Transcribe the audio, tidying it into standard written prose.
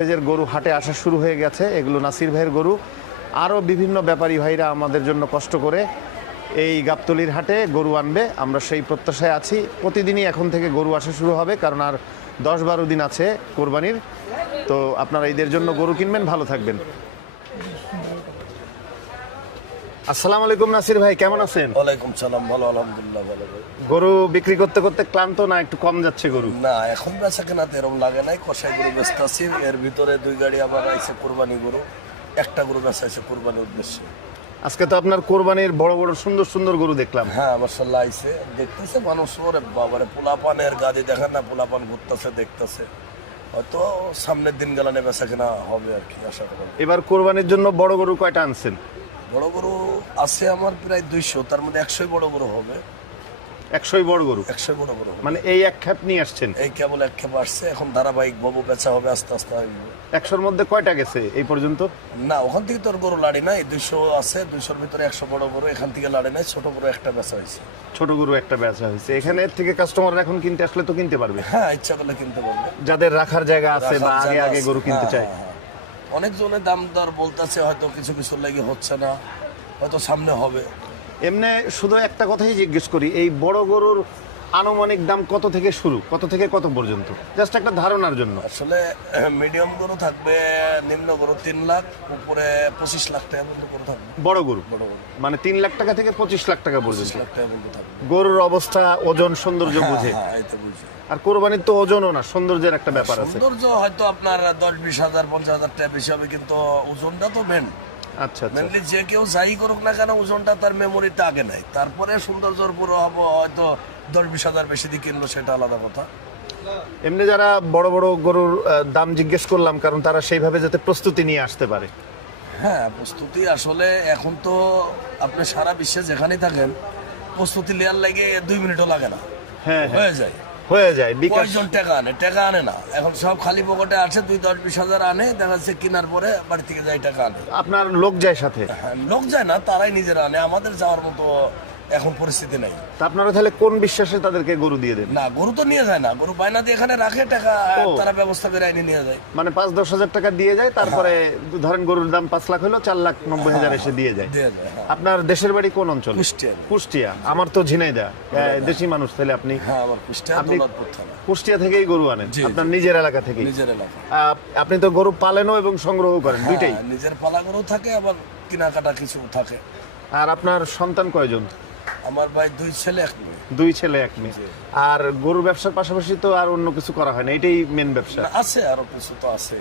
এর গরু হাটে আসা শুরু হয়ে গেছে। এগুলো নাসির ভাইয়ের গরু। আরও বিভিন্ন ব্যাপারী ভাইরা আমাদের জন্য কষ্ট করে এই গাবতলীর হাটে গরু আনবে, আমরা সেই প্রত্যাশায় আছি। প্রতিদিনই এখন থেকে গরু আসা শুরু হবে, কারণ আর 10-12 দিন আছে কোরবানির। তো আপনারা ঈদের জন্য গরু কিনবেন, ভালো থাকবেন। আসসালামু আলাইকুম নাসির ভাই, কেমন আছেন? ওয়ালাইকুম সালাম, ভালো আলহামদুলিল্লাহ। ভালো ভাই। গরু বিক্রি করতে করতে ক্লান্ত না, একটু কম যাচ্ছে গরু? না, এখন বেচা কেনাতে এরকম লাগে নাই। কষাই গরু বেচতে আছি, এর ভিতরে 2 গাড়ি আবার আইছে কোরবানি গরু, একটা গরু বেচা আছে কোরবানির উদ্দেশ্যে। আজকে তো আপনার কোরবানির বড় বড় সুন্দর সুন্দর গরু দেখলাম। হ্যাঁ মাশাআল্লাহ আইছে, দেখতেছে মানুষ। ওরে বাবারে, পোলাপানের গাদি দেখেন না, পোলাপান ঘুরতেছে, দেখতেছে। হয়তো সামনের দিন গেলানে বেচা কেনা হবে আর কি, আশা করি। এবার কোরবানির জন্য বড় গরু কয়টা আনছেন? বড় গরু আছে আমার প্রায় 200, তার মধ্যে 100 বড় গরু হবে। 100 বড় গরু? 100 বড় গরু হবে। মানে এই এক খেপ নিয়ে আসছেন? এই কেবল এক খেপ আসছে, এখন ধারাবাহিক বাবু বেচা হবে, আস্তে আস্তে আসবে। 100-র মধ্যে কয়টা গেছে এই পর্যন্ত? না, ওখান থেকে তোর গরু লাড়ি নাই। 200 আছে, 200-র ভিতরে 100 বড় গরু এখান থেকে লাড়ি নাই। ছোট গরু একটা বেচা হয়েছে। ছোট গরু একটা বেচা হয়েছে। এখানে থেকে কাস্টমার এখন কিনতে আসলে তো কিনতে পারবে? হ্যাঁ, ইচ্ছা করলে কিনতে পারবে। যাদের রাখার জায়গা আছে বা রাখার আগে জায়গা আগে আছে। গরু কিনতে হ্যাঁ, চায়। হ্যাঁ, হ্যাঁ। অনেক জনের দাম দর বলতেছে, হয়তো কিছু কিছু লাগি হচ্ছে না, হয়তো সামনে হবে। এমনি শুধু একটা কথাই জিজ্ঞেস করি, এই বড় গরুর আনুমানিক দাম কত থেকে শুরু, কত থেকে কত পর্যন্ত, জাস্ট একটা ধারণার জন্য? আসলে মিডিয়াম গরু থাকবে, নিম্ন গরু 3 লাখ, উপরে 25 লাখ টাকা পর্যন্ত গরু থাকবে। বড় গরু বড় গরু মানে 3 লাখ টাকা থেকে 25 লাখ টাকা 25 পর্যন্ত। লাখ টাকা পর্যন্ত থাকবে। গরুর অবস্থা, ওজন, সৌন্দর্য বুঝে। হ্যাঁ, এই তো বুঝি। আর কোরবানির তো ওজনও না, সৌন্দর্যের একটা ব্যাপার আছে। সৌন্দর্য হয়তো আপনার 10-20 হাজার 50 হাজার টাকা বেশি হবে, কিন্তু ওজনটা তো মেন। আচ্ছা আচ্ছা। মেনলি যে কেউ যাই করুক না কেন, ওজনটা তার মেমোরিতে আগে নাই। তারপরে সৌন্দর্যর পুরো হবো, হয়তো 10-20 হাজার বেশি দিয়ে কিনলো, সেটা আলাদা কথা। এমনি যারা বড় বড় গরুর দাম জিজ্ঞেস করলাম, কারণ তারা সেইভাবে যাতে প্রস্তুতি নিয়ে আসতে পারে। হ্যাঁ, প্রস্তুতি আসলে এখন তো আপনি সারা বিশ্বে যেখানেই থাকেন, প্রস্তুতি নেওয়ার লাগে 2 মিনিটও লাগে না, হ্যাঁ হয়ে যায়। হয়ে যায়। বিকাশ কয়জন টাকা আনে? টাকা আনে না, এখন সব খালি পকেটে আছে। 2-10-20 হাজার আনে, দেখা যাচ্ছে কেনার পরে বাড়ি থেকে যাই টাকা আনে। আপনার লোক যায় সাথে? হ্যাঁ, লোক যায় না, তারাই নিজেরা আনে। আমাদের যাওয়ার মতো এখন পরিস্থিতি নাই। তা আপনারা তাহলে কোন বিশ্বাসে তাদেরকে গরু দিয়ে দেন? না, গরু তো নিয়ে যায় না, গরু বায়না দিয়ে এখানে রাখে, টাকা তারা ব্যবস্থা করে আইনে নিয়ে যায়। মানে 5-10 হাজার টাকা দিয়ে যায়, তারপরে ধরেন গরুর দাম 5 লাখ হলো, 4,90,000 এসে দিয়ে যায়। দিয়ে যায়, হ্যাঁ। আপনার দেশের বাড়ি কোন অঞ্চল? কুষ্টিয়া। কুষ্টিয়া। আমার তো ঝিনাইদহ। দেশি মানুষ তাহলে আপনি? হ্যাঁ, আমার কুষ্টিয়া, আপনি দৌলতপুর থানা। কুষ্টিয়া থেকেই গরু আনেন? জি, আপনার নিজের এলাকা থেকেই? নিজের এলাকা। আপনি তো গরু পালেনও এবং সংগ্রহ করেন, দুইটাই? হ্যাঁ, নিজের পালা গরু থাকে, আবার কেনাকাটা কিছু থাকে। আর আপনার সন্তান কয়জন? আমার ভাই 2 ছেলে 1 মেয়ে। 2 ছেলে 1 মেয়ে। আর গরু ব্যবসার পাশাপাশি তো আর অন্য কিছু করা হয় না, এটাই মেন ব্যবসা? আছে, আরো কিছু তো আছে।